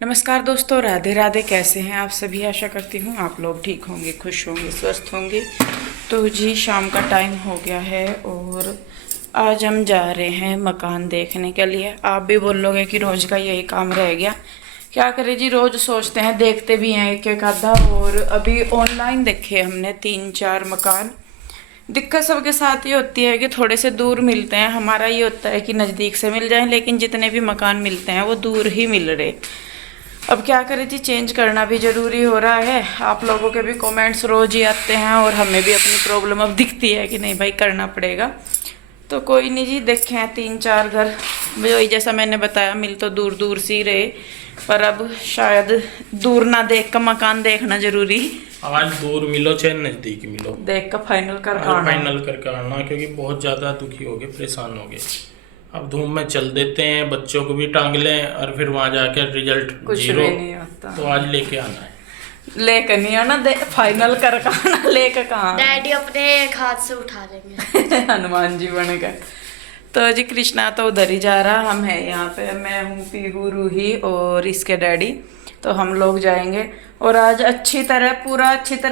नमस्कार दोस्तों, राधे राधे। कैसे हैं आप सभी? आशा करती हूँ आप लोग ठीक होंगे, खुश होंगे, स्वस्थ होंगे। तो जी शाम का टाइम हो गया है और आज हम जा रहे हैं मकान देखने के लिए। आप भी बोलोगे कि रोज़ का यही काम रह गया। क्या करें जी, रोज़ सोचते हैं, देखते भी हैं एक एक आधा। और अभी ऑनलाइन देखे हमने 3-4 मकान। दिक्कत सबके साथ ये होती है कि थोड़े से दूर मिलते हैं। हमारा ये होता है कि नज़दीक से मिल जाएं, लेकिन जितने भी मकान मिलते हैं वो दूर ही मिल रहे। अब क्या करें जी, चेंज करना भी ज़रूरी हो रहा है। आप लोगों के भी कमेंट्स रोज़ ही आते हैं और हमें भी अपनी प्रॉब्लम अब दिखती है कि नहीं भाई करना पड़ेगा। तो कोई नहीं जी, देखे हैं 3-4 घर। वही जैसा मैंने बताया, मिल तो दूर दूर से ही रहे, पर अब शायद दूर ना देख कर मकान देखना जरूरी। आज दूर मिलो चाहे नजदीक मिलो, देख कर फाइनल कर आज आना। फाइनल करके आना, क्योंकि बहुत ज्यादा दुखी हो गए, परेशान हो गए। अब धूम में चल देते हैं, बच्चों को भी टांग लें और फिर वहां जाके रिजल्ट कुछ जीरो। भी नहीं होता। तो आज लेके आना है। लेकर नहीं आना, फाइनल कर आना। लेकर कहाँ? डैडी अपने एक हाथ से उठा लेंगे। हनुमान जी बनेगा। तो जी कृष्णा तो उधर ही जा रहा, हम है यहाँ पे। मैं हूँ पीहू, रूही और इसके डैडी। तो हम लोग जाएंगे और आज अच्छी तरह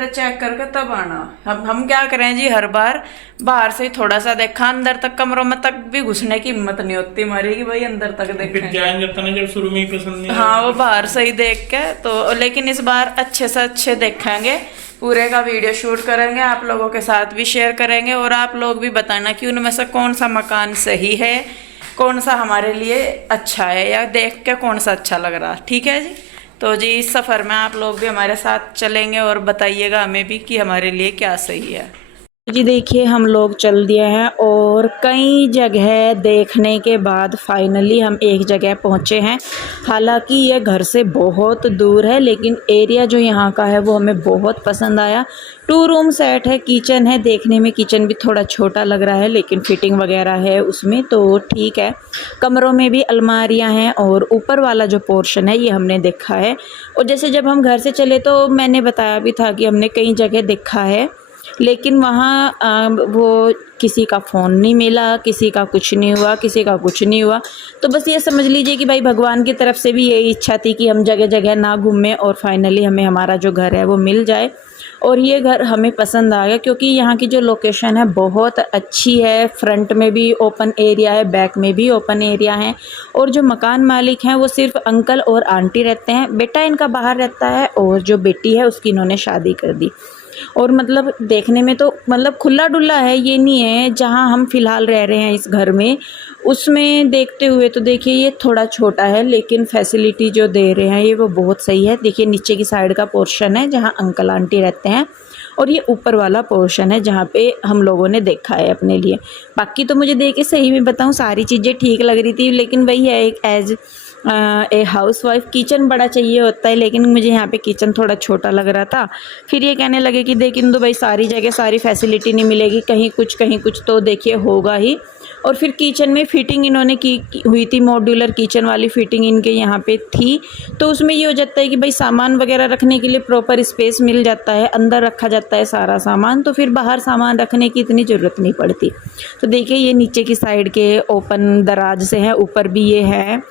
चेक करके तब आना। हम क्या करें जी, हर बार बाहर से ही थोड़ा सा देखा, अंदर तक कमरों में तक भी घुसने की हिम्मत नहीं होती हमारी कि भाई अंदर तक फिर देखेंगे। जाएंगे तो ना, जब शुरू में ही पसंद नहीं आया हाँ, तो वो फिर बाहर से ही देख के तो। लेकिन इस बार अच्छे से अच्छे देखेंगे, पूरे का वीडियो शूट करेंगे, आप लोगों के साथ भी शेयर करेंगे। और आप लोग भी बताना कि उनमें से कौन सा मकान सही है, कौन सा हमारे लिए अच्छा है, या देख के कौन सा अच्छा लग रहा। ठीक है जी। तो जी इस सफ़र में आप लोग भी हमारे साथ चलेंगे और बताइएगा हमें भी कि हमारे लिए क्या सही है। जी देखिए, हम लोग चल दिए हैं और कई जगह देखने के बाद फाइनली हम एक जगह पहुंचे हैं। हालांकि ये घर से बहुत दूर है, लेकिन एरिया जो यहाँ का है वो हमें बहुत पसंद आया। 2 रूम सेट है, किचन है। देखने में किचन भी थोड़ा छोटा लग रहा है, लेकिन फिटिंग वगैरह है उसमें तो ठीक है। कमरों में भी अलमारियाँ हैं और ऊपर वाला जो पोर्शन है ये हमने देखा है। और जैसे जब हम घर से चले तो मैंने बताया भी था कि हमने कई जगह देखा है, लेकिन वहाँ वो किसी का फ़ोन नहीं मिला, किसी का कुछ नहीं हुआ, किसी का कुछ नहीं हुआ। तो बस ये समझ लीजिए कि भाई भगवान की तरफ से भी यही इच्छा थी कि हम जगह जगह ना घूमें और फाइनली हमें हमारा जो घर है वो मिल जाए। और ये घर हमें पसंद आ गया क्योंकि यहाँ की जो लोकेशन है बहुत अच्छी है। फ्रंट में भी ओपन एरिया है, बैक में भी ओपन एरिया है। और जो मकान मालिक हैं वो सिर्फ अंकल और आंटी रहते हैं। बेटा इनका बाहर रहता है और जो बेटी है उसकी इन्होंने शादी कर दी। और मतलब देखने में तो मतलब खुला डुल्ला है, ये नहीं है जहाँ हम फ़िलहाल रह रहे हैं इस घर में उसमें देखते हुए तो देखिए ये थोड़ा छोटा है, लेकिन फैसिलिटी जो दे रहे हैं ये वो बहुत सही है। देखिए नीचे की साइड का पोर्शन है जहाँ अंकल आंटी रहते हैं, और ये ऊपर वाला पोर्शन है जहाँ पे हम लोगों ने देखा है अपने लिए। बाकी तो मुझे देख के सही में बताऊँ सारी चीज़ें ठीक लग रही थी, लेकिन वही है एक as a housewife kitchen बड़ा चाहिए होता है, लेकिन मुझे यहाँ पे किचन थोड़ा छोटा लग रहा था। फिर ये कहने लगे कि देख इंदु भाई सारी जगह सारी फैसिलिटी नहीं मिलेगी, कहीं कुछ तो देखिए होगा ही। और फिर किचन में फिटिंग इन्होंने की हुई थी, मॉड्यूलर किचन वाली फिटिंग इनके यहाँ पे थी। तो उसमें ये हो जाता है कि भाई सामान वगैरह रखने के लिए प्रॉपर स्पेस मिल जाता है, अंदर रखा जाता है सारा सामान, तो फिर बाहर सामान रखने की इतनी ज़रूरत नहीं पड़ती। तो देखिए ये नीचे की साइड के ओपन दराज से है, ऊपर भी ये है,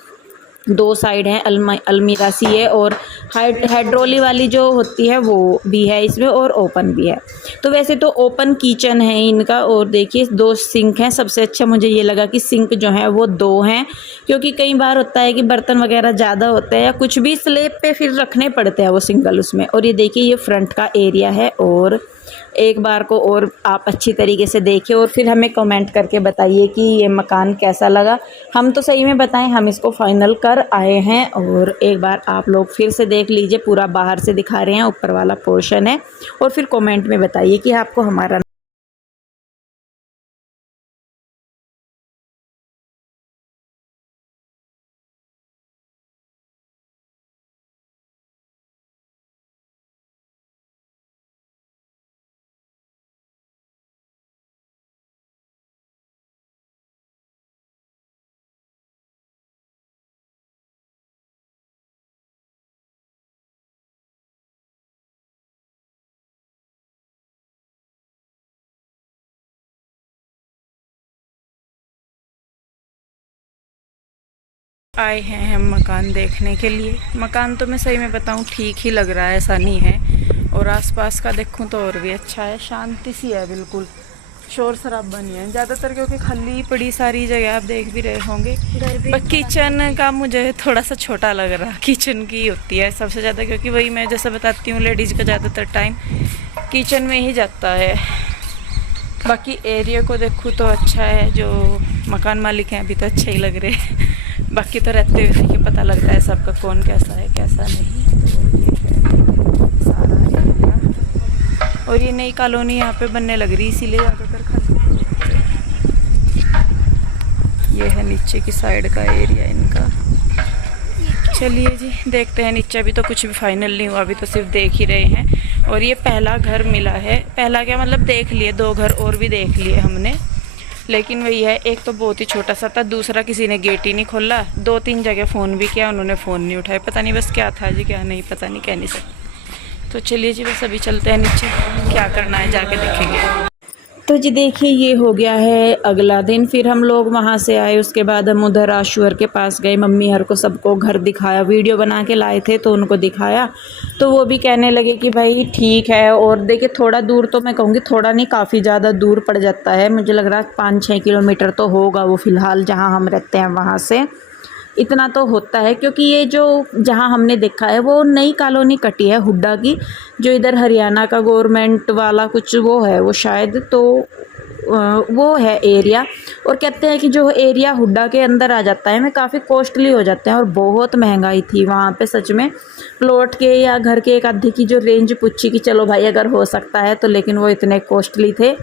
2 साइड हैं, अलमीरा सी है, और हाइड्रोली वाली जो होती है वो भी है इसमें, और ओपन भी है। तो वैसे तो ओपन किचन है इनका। और देखिए 2 सिंक हैं। सबसे अच्छा मुझे ये लगा कि सिंक जो है वो 2 हैं, क्योंकि कई बार होता है कि बर्तन वगैरह ज़्यादा होते हैं या कुछ भी स्लैब पे फिर रखने पड़ते हैं वो सिंगल उसमें। और ये देखिए ये फ्रंट का एरिया है। और एक बार को और आप अच्छी तरीके से देखिए और फिर हमें कमेंट करके बताइए कि ये मकान कैसा लगा। हम तो सही में बताएं, हम इसको फाइनल कर आए हैं। और एक बार आप लोग फिर से देख लीजिए, पूरा बाहर से दिखा रहे हैं, ऊपर वाला पोर्शन है। और फिर कमेंट में बताइए कि आपको हमारा आए हैं हम मकान देखने के लिए। मकान तो मैं सही में बताऊं ठीक ही लग रहा है, ऐसा नहीं है। और आसपास का देखूं तो और भी अच्छा है, शांति सी है, बिल्कुल शोर शराबा नहीं है ज़्यादातर, क्योंकि खाली पड़ी सारी जगह आप देख भी रहे होंगे। पर किचन का मुझे थोड़ा सा छोटा लग रहा, किचन की होती है सबसे ज़्यादा, क्योंकि वही मैं जैसे बताती हूँ लेडीज़ का ज़्यादातर टाइम किचन में ही जाता है। बाकी एरिया को देखूँ तो अच्छा है, जो मकान मालिक हैं अभी तो अच्छे ही लग रहे हैं। बाकी तो रहते हुए देखिए पता लगता है सबका कौन कैसा है कैसा नहीं। तो ये है सारा एरिया, और ये नई कॉलोनी यहाँ पे बनने लग रही, इसीलिए ज़्यादातर खाली। ये है नीचे की साइड का एरिया इनका। चलिए जी देखते हैं नीचे, अभी तो कुछ भी फाइनल नहीं हुआ, अभी तो सिर्फ देख ही रहे हैं। और ये पहला घर मिला है, पहला क्या मतलब देख लिए, 2 घर और भी देख लिए हमने, लेकिन वही है, एक तो बहुत ही छोटा सा था, दूसरा किसी ने गेट ही नहीं खोला, 2-3 जगह फ़ोन भी किया, उन्होंने फ़ोन नहीं उठाया, पता नहीं बस क्या था जी क्या नहीं, पता नहीं, कह नहीं सकते। तो चलिए जी बस अभी चलते हैं नीचे, क्या करना है जाके देखेंगे। तो जी देखिए ये हो गया है अगला दिन, फिर हम लोग वहाँ से आए, उसके बाद हम उधर आशुअर के पास गए, मम्मी हर को सबको घर दिखाया, वीडियो बना के लाए थे तो उनको दिखाया, तो वो भी कहने लगे कि भाई ठीक है। और देखिए थोड़ा दूर तो मैं कहूँगी थोड़ा नहीं, काफ़ी ज़्यादा दूर पड़ जाता है, मुझे लग रहा है 5-6 किलोमीटर तो होगा वो फ़िलहाल जहाँ हम रहते हैं वहाँ से, इतना तो होता है। क्योंकि ये जो जहाँ हमने देखा है वो नई कॉलोनी कटी है हुड्डा की, जो इधर हरियाणा का गवर्नमेंट वाला कुछ वो है वो शायद, तो वो है एरिया। और कहते हैं कि जो एरिया हुड्डा के अंदर आ जाता है में काफ़ी कॉस्टली हो जाते हैं, और बहुत महंगाई थी वहाँ पे सच में। प्लॉट के या घर के एक आधे की जो रेंज पूछी कि चलो भाई अगर हो सकता है तो, लेकिन वो इतने कॉस्टली थे।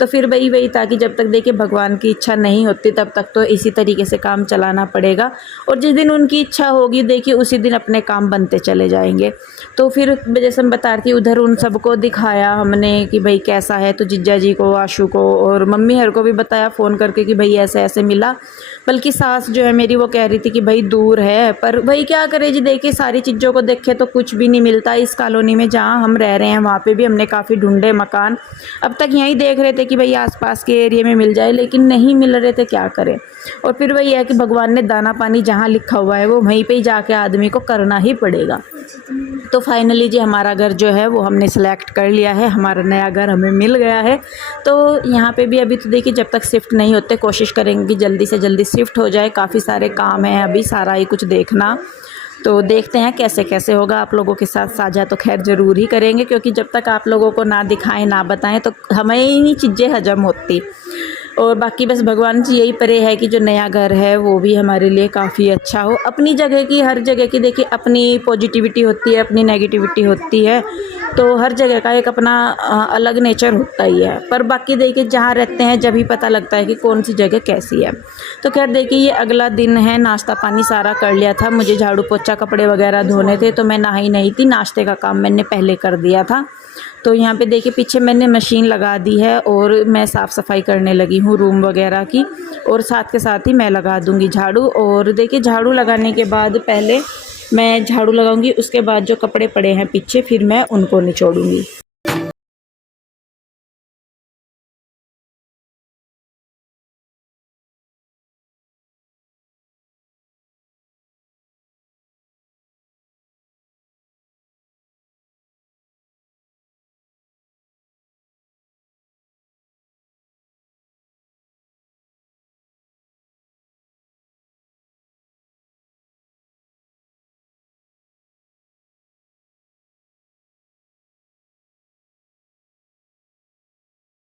तो फिर वही था कि जब तक देखिए भगवान की इच्छा नहीं होती तब तक तो इसी तरीके से काम चलाना पड़ेगा, और जिस दिन उनकी इच्छा होगी देखिए उसी दिन अपने काम बनते चले जाएंगे। तो फिर जैसे मैं बता रही थी उधर उन सबको दिखाया हमने कि भाई कैसा है, तो जिज्जा जी को, आशू को और मम्मी हर को भी बताया फ़ोन करके कि भाई ऐसे ऐसे मिला। बल्कि सास जो है मेरी वो कह रही थी कि भाई दूर है, पर भाई क्या करे जी, देखिए सारी चीज़ों को देखे तो कुछ भी नहीं मिलता। इस कॉलोनी में जहाँ हम रह रहे हैं वहाँ पे भी हमने काफ़ी ढूंढे मकान, अब तक यहीं देख रहे थे कि भाई आसपास के एरिया में मिल जाए, लेकिन नहीं मिल रहे थे, क्या करें। और फिर वही है कि भगवान ने दाना पानी जहाँ लिखा हुआ है वो वहीं पे ही जाके आदमी को करना ही पड़ेगा। तो फाइनली जी हमारा घर जो है वो हमने सेलेक्ट कर लिया है, हमारा नया घर हमें मिल गया है। तो यहाँ पे भी अभी तो देखिए जब तक शिफ्ट नहीं होते कोशिश करेंगे कि जल्दी से जल्दी शिफ्ट हो जाए, काफ़ी सारे काम हैं अभी, सारा ही कुछ देखना। तो देखते हैं कैसे कैसे होगा, आप लोगों के साथ साझा तो खैर ज़रूर ही करेंगे, क्योंकि जब तक आप लोगों को ना दिखाएं ना बताएं तो हमें ही नहीं चीज़ें हजम होती। और बाकी बस भगवान जी यही परे है कि जो नया घर है वो भी हमारे लिए काफ़ी अच्छा हो। अपनी जगह की, हर जगह की देखिए अपनी पॉजिटिविटी होती है, अपनी नेगेटिविटी होती है, तो हर जगह का एक अपना अलग नेचर होता ही है। पर बाकी देखिए जहाँ रहते हैं जब ही पता लगता है कि कौन सी जगह कैसी है। तो खैर देखिए ये अगला दिन है, नाश्ता पानी सारा कर लिया था, मुझे झाड़ू पोछा कपड़े वगैरह धोने थे तो मैं नहाई नहीं थी, नाश्ते का काम मैंने पहले कर दिया था। तो यहाँ पे देखिए पीछे मैंने मशीन लगा दी है और मैं साफ़ सफाई करने लगी हूँ रूम वगैरह की, और साथ के साथ ही मैं लगा दूँगी झाड़ू। और देखिए झाड़ू लगाने के बाद पहले मैं झाड़ू लगाऊंगी, उसके बाद जो कपड़े पड़े हैं पीछे फिर मैं उनको निचोड़ूंगी।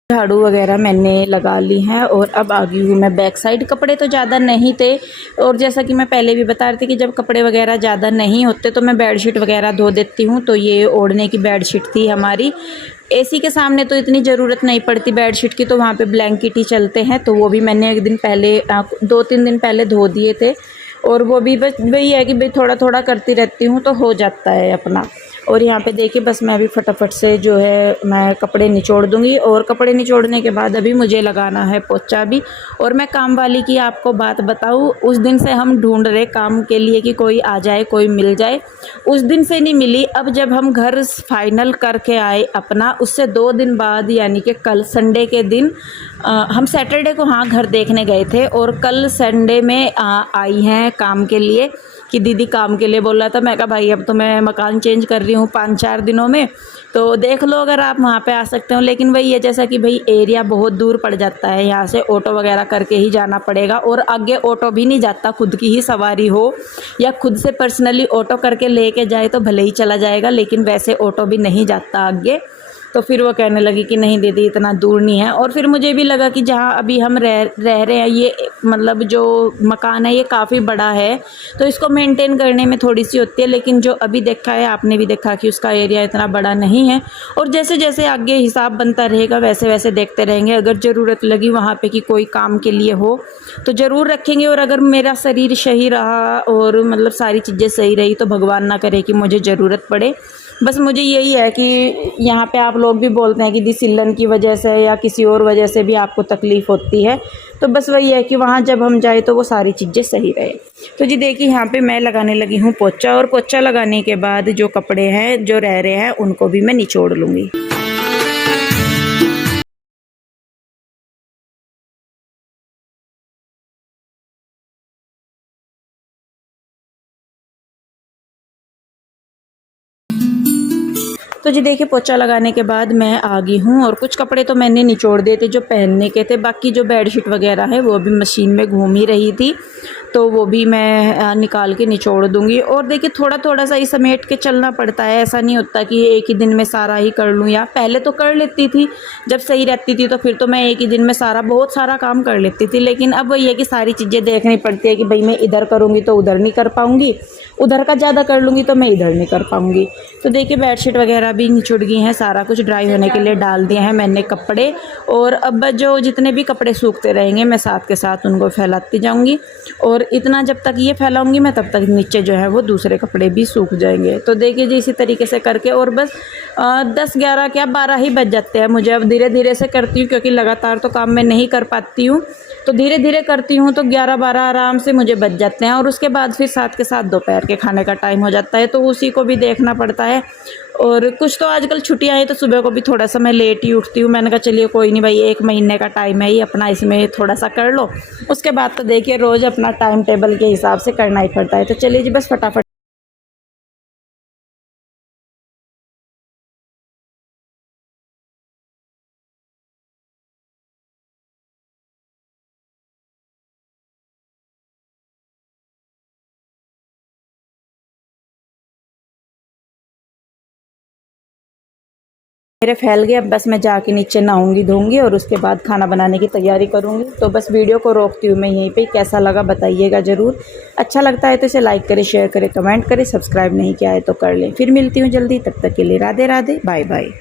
झाड़ू वगैरह मैंने लगा ली हैं और अब आ गई हूँ मैं बैक साइड। कपड़े तो ज़्यादा नहीं थे, और जैसा कि मैं पहले भी बता रही थी कि जब कपड़े वगैरह ज़्यादा नहीं होते तो मैं बेडशीट वगैरह धो देती हूँ। तो ये ओढ़ने की बेडशीट थी हमारी, एसी के सामने तो इतनी ज़रूरत नहीं पड़ती बेडशीट की, तो वहाँ पे ब्लैंकेट ही चलते हैं। तो वो भी मैंने एक दिन पहले 2-3 दिन पहले धो दिए थे, और वो भी बस वही है कि भाई थोड़ा थोड़ा करती रहती हूँ तो हो जाता है अपना। और यहाँ पे देखिए बस मैं अभी फटाफट से जो है मैं कपड़े निचोड़ दूँगी, और कपड़े निचोड़ने के बाद अभी मुझे लगाना है पोछा भी। और मैं काम वाली की आपको बात बताऊँ, उस दिन से हम ढूंढ रहे काम के लिए कि कोई आ जाए, कोई मिल जाए। उस दिन से नहीं मिली। अब जब हम घर फाइनल करके आए अपना, उससे 2 दिन बाद यानी कि कल संडे के दिन हम सैटरडे को हाँ घर देखने गए थे, और कल संडे में आई हैं काम के लिए कि दीदी काम के लिए बोल रहा था। मैं कहा भाई अब तो मैं मकान चेंज कर रही हूँ 5-4 दिनों में, तो देख लो अगर आप वहाँ पे आ सकते हो। लेकिन वही है जैसा कि भाई एरिया बहुत दूर पड़ जाता है, यहाँ से ऑटो वगैरह करके ही जाना पड़ेगा, और आगे ऑटो भी नहीं जाता, खुद की ही सवारी हो या खुद से पर्सनली ऑटो करके लेके जाए तो भले ही चला जाएगा, लेकिन वैसे ऑटो भी नहीं जाता आगे। तो फिर वो कहने लगी कि नहीं दीदी इतना दूर नहीं है। और फिर मुझे भी लगा कि जहाँ अभी हम रह रहे हैं, ये मतलब जो मकान है ये काफ़ी बड़ा है, तो इसको मेंटेन करने में थोड़ी सी होती है। लेकिन जो अभी देखा है, आपने भी देखा कि उसका एरिया इतना बड़ा नहीं है, और जैसे जैसे आगे हिसाब बनता रहेगा वैसे वैसे देखते रहेंगे। अगर ज़रूरत लगी वहाँ पे कि कोई काम के लिए हो तो ज़रूर रखेंगे। और अगर मेरा शरीर सही रहा और मतलब सारी चीज़ें सही रही तो भगवान ना करे कि मुझे ज़रूरत पड़े। बस मुझे यही है कि यहाँ पे आप लोग भी बोलते हैं कि दी सिलन की वजह से या किसी और वजह से भी आपको तकलीफ़ होती है, तो बस वही है कि वहाँ जब हम जाए तो वो सारी चीज़ें सही रहे। तो जी देखिए यहाँ पे मैं लगाने लगी हूँ पोछा, और पोछा लगाने के बाद जो कपड़े हैं जो रह रहे हैं उनको भी मैं निचोड़ लूँगी। तो जी देखिए पोछा लगाने के बाद मैं आ गई हूँ, और कुछ कपड़े तो मैंने निचोड़ दिए थे जो पहनने के थे, बाकी जो बेडशीट वगैरह है वो भी मशीन में घूम ही रही थी, तो वो भी मैं निकाल के निचोड़ दूँगी। और देखिए थोड़ा थोड़ा सा ही समेट के चलना पड़ता है, ऐसा नहीं होता कि एक ही दिन में सारा ही कर लूँ। या पहले तो कर लेती थी जब सही रहती थी, तो फिर तो मैं एक ही दिन में बहुत सारा काम कर लेती थी। लेकिन अब वही है कि सारी चीज़ें देखनी पड़ती है कि भाई मैं इधर करूँगी तो उधर नहीं कर पाऊँगी, उधर का ज़्यादा कर लूँगी तो मैं इधर नहीं कर पाऊँगी। तो देखिए बेडशीट वगैरह भी निचुड़ गई हैं, सारा कुछ ड्राई होने के लिए डाल दिए हैं मैंने कपड़े। और अब जो जितने भी कपड़े सूखते रहेंगे मैं साथ के साथ उनको फैलाती जाऊँगी, और इतना जब तक ये फैलाऊँगी मैं तब तक नीचे जो है वो दूसरे कपड़े भी सूख जाएंगे। तो देखिए जी इसी तरीके से करके, और बस 10-11 क्या 12 ही बज जाते हैं मुझे। अब धीरे धीरे से करती हूँ क्योंकि लगातार तो काम मैं नहीं कर पाती हूँ, तो धीरे धीरे करती हूँ, तो 11-12 आराम से मुझे बच जाते हैं। और उसके बाद फिर साथ के साथ दोपहर के खाने का टाइम हो जाता है, तो उसी को भी देखना पड़ता है। और कुछ तो आजकल छुट्टियां हैं तो सुबह को भी थोड़ा सा मैं लेट ही उठती हूँ। मैंने कहा चलिए कोई नहीं भाई, 1 महीने का टाइम है ये अपना, इसमें थोड़ा सा कर लो, उसके बाद तो देखिए रोज़ अपना टाइम टेबल के हिसाब से करना ही पड़ता है। तो चलिए जी बस फटाफट मेरे फैल गए। अब बस मैं जाके नीचे नहाऊंगी धोऊंगी और उसके बाद खाना बनाने की तैयारी करूंगी। तो बस वीडियो को रोकती हूँ मैं यहीं पे। कैसा लगा बताइएगा ज़रूर। अच्छा लगता है तो इसे लाइक करें, शेयर करें, कमेंट करें, सब्सक्राइब नहीं किया है तो कर लें। फिर मिलती हूँ जल्दी, तब तक के लिए राधे राधे, बाय बाय।